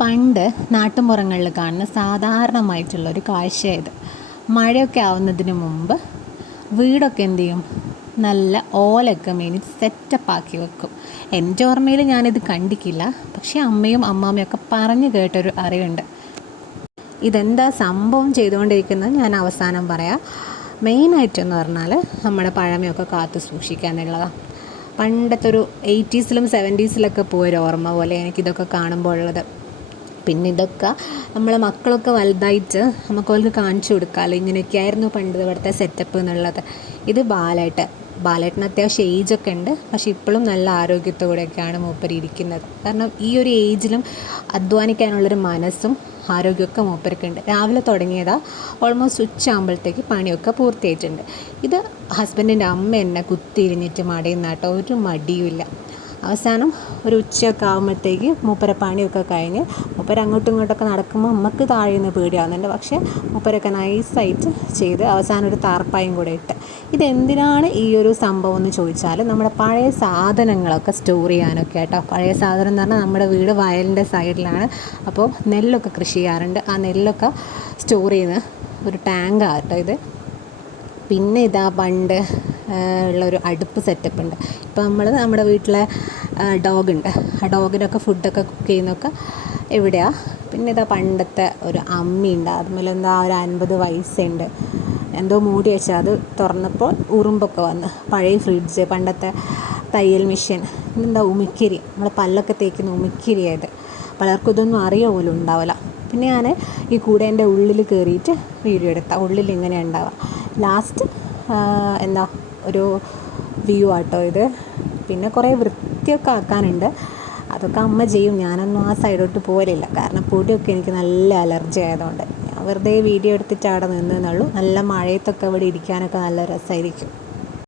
പണ്ട് നാട്ടുമ്പുറങ്ങളിൽ കാണുന്ന സാധാരണമായിട്ടുള്ളൊരു കാഴ്ചയായത്. മഴയൊക്കെ ആവുന്നതിന് മുമ്പ് വീടൊക്കെ എന്തു ചെയ്യും, നല്ല ഓലൊക്കെ മേഞ്ഞ് സെറ്റപ്പാക്കി വെക്കും. എൻ്റെ ഓർമ്മയിൽ ഞാനിത് കണ്ടിട്ടില്ല, പക്ഷേ അമ്മയും അമ്മാമ്മയൊക്കെ പറഞ്ഞു കേട്ടൊരു അറിവുണ്ട്. ഇതെന്താ സംഭവം ചെയ്തുകൊണ്ടിരിക്കുന്നത് ഞാൻ അവസാനം പറയാം. മെയിനായിട്ടെന്ന് പറഞ്ഞാൽ നമ്മുടെ പഴമയൊക്കെ കാത്തു സൂക്ഷിക്കുക എന്നുള്ളതാണ്. പണ്ടത്തെ ഒരു 80s-ലും 70s-ലൊക്കെ പോയൊരു ഓർമ്മ പോലെ എനിക്കിതൊക്കെ കാണുമ്പോൾ ഉള്ളത്. പിന്നെ ഇതൊക്കെ നമ്മളെ മക്കളൊക്കെ വലുതായിട്ട് നമുക്ക് അവർക്ക് കാണിച്ചു കൊടുക്കാമല്ലോ, ഇങ്ങനെയൊക്കെയായിരുന്നു പണ്ട് ഇവിടുത്തെ സെറ്റപ്പ് എന്നുള്ളത്. ഇത് ബാലേട്ടന് അത്യാവശ്യം ഏജൊക്കെ ഉണ്ട്, പക്ഷേ ഇപ്പോഴും നല്ല ആരോഗ്യത്തോടെയൊക്കെയാണ് മൂപ്പര് ഇരിക്കുന്നത്. കാരണം ഈ ഒരു ഏജിലും അധ്വാനിക്കാനുള്ളൊരു മനസ്സും ആരോഗ്യമൊക്കെ മൂപ്പർക്കുണ്ട്. രാവിലെ തുടങ്ങിയതാ ഓൾമോസ്റ്റ് ഉച്ചയാകുമ്പോഴത്തേക്ക് പണിയൊക്കെ പൂർത്തിയായിട്ടുണ്ട്. ഇത് ഹസ്ബൻഡിൻ്റെ അമ്മ എന്നെ കുത്തിയിരിഞ്ഞിട്ട് മടിയുന്ന കേട്ടോ, ഒരു മടിയുമില്ല. അവസാനം ഒരു ഉച്ചയൊക്കെ ആകുമ്പോഴത്തേക്ക് മൂപ്പരെ പണിയൊക്കെ കഴിഞ്ഞ് മൂപ്പര് അങ്ങോട്ടും ഇങ്ങോട്ടൊക്കെ നടക്കുമ്പോൾ നമുക്ക് താഴെ നിന്ന് പേടിയാവുന്നുണ്ട്. പക്ഷേ മൂപ്പരൊക്കെ നൈസായിട്ട് ചെയ്ത് അവസാനം ഒരു താർപ്പായും കൂടെ ഇട്ട്. ഇതെന്തിനാണ് ഈ ഒരു സംഭവം എന്ന് ചോദിച്ചാൽ, നമ്മുടെ പഴയ സാധനങ്ങളൊക്കെ സ്റ്റോർ ചെയ്യാനൊക്കെ കേട്ടോ. പഴയ സാധനം എന്ന് പറഞ്ഞാൽ നമ്മുടെ വീട് വയലിൻ്റെ സൈഡിലാണ്. അപ്പോൾ നെല്ലൊക്കെ കൃഷി ചെയ്യാറുണ്ട്. ആ നെല്ലൊക്കെ സ്റ്റോർ ചെയ്യുന്ന ഒരു ടാങ്കാണ് കേട്ടോ ഇത്. പിന്നെ ഇതാ പണ്ട് ഉള്ളൊരു അടുപ്പ് സെറ്റപ്പ് ഉണ്ട്. ഇപ്പോൾ നമ്മുടെ വീട്ടിലെ ഡോഗുണ്ട്, ആ ഡോഗിനൊക്കെ ഫുഡൊക്കെ കുക്ക് ചെയ്യുന്നതൊക്കെ എവിടെയാണ്. പിന്നെ ഇതാ പണ്ടത്തെ ഒരു അമ്മിയുണ്ട്, അതുമേലെന്താ ഒരു 50 വയസ്സുണ്ട്, എന്തോ മൂടി വെച്ചാൽ അത് തുറന്നപ്പോൾ ഉറുമ്പൊക്കെ വന്ന്. പഴയ ഫ്രിഡ്ജ്, പണ്ടത്തെ തയ്യൽ മെഷീൻ, ഇതെന്താ ഉമിക്കരി, നമ്മൾ പല്ലൊക്കെ തേക്കുന്ന ഉമിക്കരിയായത്. പലർക്കും ഇതൊന്നും അറിയ പോലും ഉണ്ടാവില്ല. പിന്നെ ഞാൻ ഈ കൂടേൻ്റെ ഉള്ളിൽ കയറിയിട്ട് വീഡിയോ എടുത്താൽ ഉള്ളിൽ ഇങ്ങനെ ഉണ്ടാവുക. ലാസ്റ്റ് എന്താ ഒരു വ്യൂ ആട്ടോ ഇത്. പിന്നെ കുറേ വൃത്തിയൊക്കെ ആക്കാനുണ്ട്, അതൊക്കെ അമ്മ ചെയ്യും. ഞാനൊന്നും ആ സൈഡോട്ട് പോലില്ല, കാരണം പൊടിയൊക്കെ എനിക്ക് നല്ല അലർജി ആയതുകൊണ്ട്. ഞാൻ വെറുതെ വീഡിയോ എടുത്തിട്ട് അവിടെ നിന്നേന്നുള്ളൂ. നല്ല മഴയത്തൊക്കെ ഇവിടെ ഇരിക്കാനൊക്കെ നല്ല രസമായിരിക്കും.